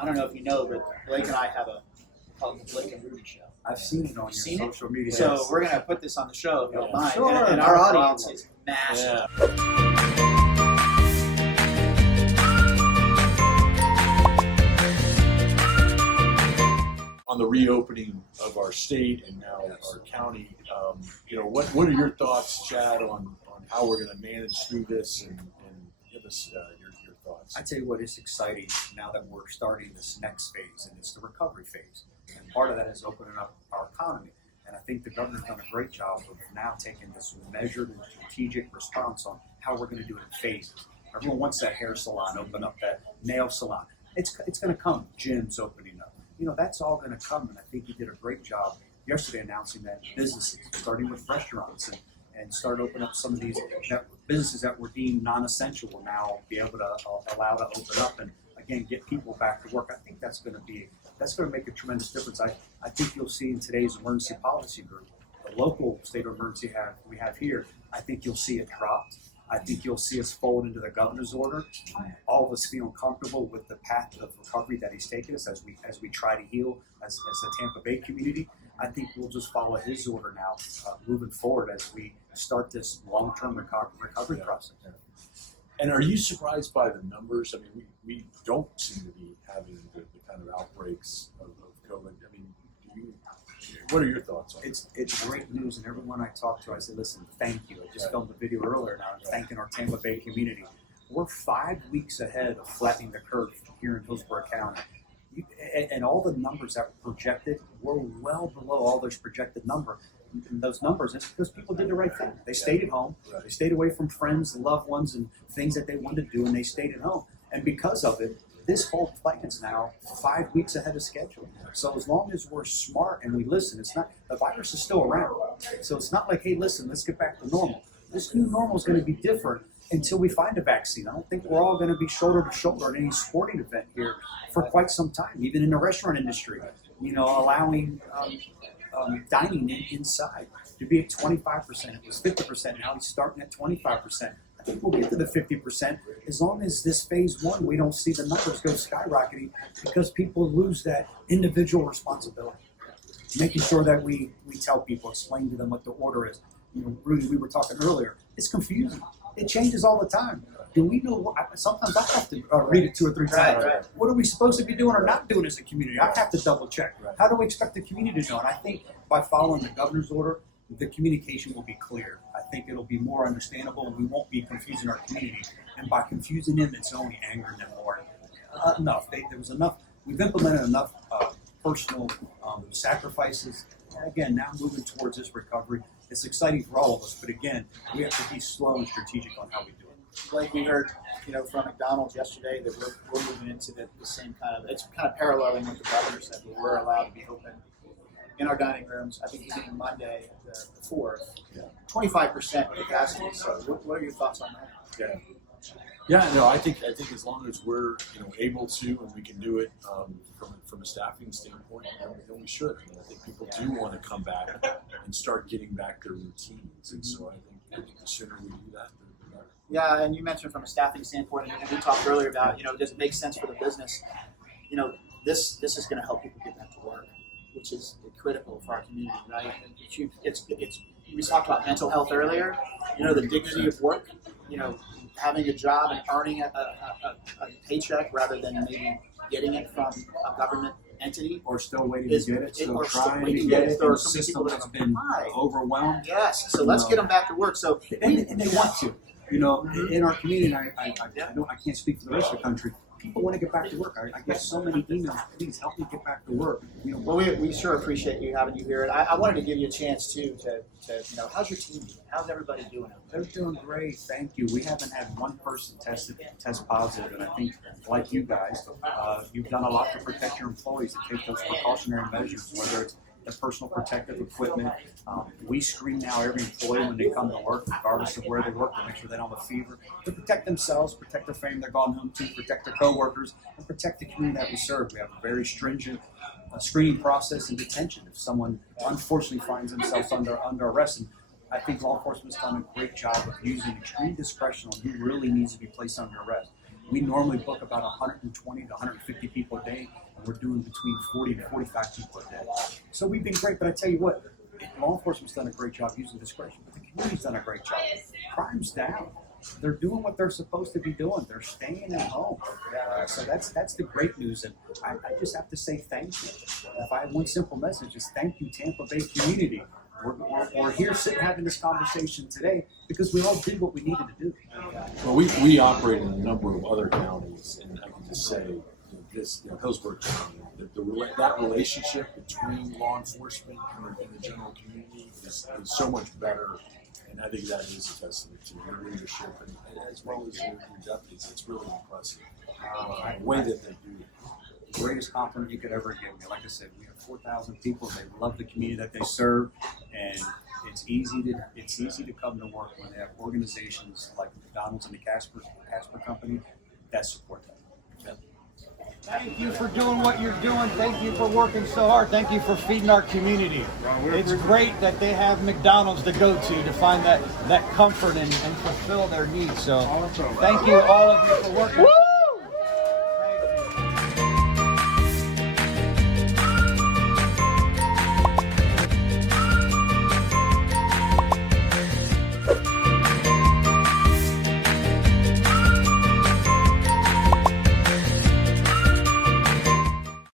I don't know if you know, but Blake and I have a called the Blake and Rudy Show. I've seen it on your social media. So we're going to put this on the show if you don't mind. Sure, and our audience is massive. On the reopening of our state and now our county, what are your thoughts, Chad, on how we're going to manage through this and give us your thoughts? I tell you what, it's exciting now that we're starting this next phase, and it's the recovery phase. And part of that is opening up our economy. And I think the governor's done a great job of now taking this measured and strategic response on how we're going to do it in phases. Everyone wants that hair salon, open up that nail salon. It's going to come. Gyms opening up. That's all going to come. And I think he did a great job yesterday announcing that businesses, starting with restaurants and start opening up some of these businesses that were deemed non-essential will now be able to allow to open up and again get people back to work. I think that's going to make a tremendous difference. I think you'll see in today's emergency policy group, the local state of emergency we have here. I think you'll see it dropped. I think you'll see us fold into the governor's order. All of us feeling comfortable with the path of recovery that he's taken us as we try to heal as the Tampa Bay community. I think we'll just follow his order now, moving forward as we start this long-term recovery process. And are you surprised by the numbers? I mean, we don't seem to be having the kind of outbreaks of COVID. I mean, what are your thoughts on it? It's great news, and everyone I talk to, I say, listen, thank you. I just filmed a video earlier now thanking our Tampa Bay community. We're 5 weeks ahead of flattening the curve here in Hillsborough County. And all the numbers that were projected were well below all those projected numbers. And those numbers, it's because people did the right thing. They stayed at home. They stayed away from friends and loved ones and things that they wanted to do, and they stayed at home. And because of it, this whole plan's now 5 weeks ahead of schedule. So as long as we're smart and we listen, the virus is still around. So it's not like, hey, listen, let's get back to normal. This new normal is going to be different until we find a vaccine. I don't think we're all going to be shoulder to shoulder in any sporting event here for quite some time, even in the restaurant industry, allowing dining inside to be at 25%. It was 50%. Now it's starting at 25%. I think we'll get to the 50% as long as this phase one, we don't see the numbers go skyrocketing because people lose that individual responsibility. Making sure that we tell people, explain to them what the order is. Rudy, we were talking earlier, it's confusing. It changes all the time. Do we know? Sometimes I have to read it 2 or 3 times. Right. What are we supposed to be doing or not doing as a community? I have to double check. How do we expect the community to know? And I think by following the governor's order, the communication will be clear. I think it'll be more understandable, and we won't be confusing our community. And by confusing them, it's only angering them more. Enough. There was enough. We've implemented enough personal sacrifices. And again, now moving towards this recovery, it's exciting for all of us. But again, we have to be slow and strategic on how we do it. Like we heard, from McDonald's yesterday that we're moving into the same kind of. It's kind of paralleling what the governor said, but we're allowed to be open in our dining rooms. I think beginning Monday, the 4th, 25% capacity. So, what are your thoughts on that? No, I think as long as we're able to and we can do it from a staffing standpoint, then we should. I think people do want to come back and start getting back their routines, and so I think the sooner we do that, the better. Yeah, and you mentioned from a staffing standpoint, and we talked earlier about does it make sense for the business? This is going to help people get back to work, which is critical for our community, right? We talked about mental health earlier. The dignity of work. Having a job and earning a paycheck rather than maybe getting it from a government entity, or still waiting to get it, or trying to get it. There are The so many system people that has have been applied. overwhelmed. Yes, so let's get them back to work. So and they want to. In our community, and I can't speak for the rest of the country. People want to get back to work. I get so many emails. Please help me get back to work. Well, we sure appreciate having you here, and I wanted to give you a chance too to how's your team doing? How's everybody doing? They're doing great, thank you. We haven't had one person test positive, and I think, like you guys, you've done a lot to protect your employees, to take those precautionary measures, whether it's the personal protective equipment. We screen now every employee when they come to work, regardless of where they work, to make sure they don't have a fever, to protect themselves, protect their family they're going home to, protect their coworkers, and protect the community that we serve. We have a very stringent screening process in detention if someone unfortunately finds themselves under arrest. And I think law enforcement has done a great job of using extreme discretion on who really needs to be placed under arrest. We normally book about 120 to 150 people a day. we're doing between 40 to 45 people a day. So we've been great, but I tell you what, law enforcement's done a great job using discretion, but the community's done a great job. Crime's down. They're doing what they're supposed to be doing. They're staying at home. So that's the great news, and I just have to say thank you. If I have one simple message, is thank you, Tampa Bay community. We're here sitting having this conversation today because we all did what we needed to do. Well, we operate in a number of other counties, and I can just say, Hillsborough County, that relationship between law enforcement and the general community is so much better, and I think that is a testament to your leadership and as well as your deputies. It's really impressive the way that they do it. The greatest compliment you could ever give me. Like I said, we have 4,000 people. They love the community that they serve, and it's easy to come to work when they have organizations like McDonald's and the Casper Company that support them. Thank you for doing what you're doing. Thank you for working so hard. Thank you for feeding our community. It's great that they have McDonald's to go to find that comfort and fulfill their needs. So thank you all of you for working.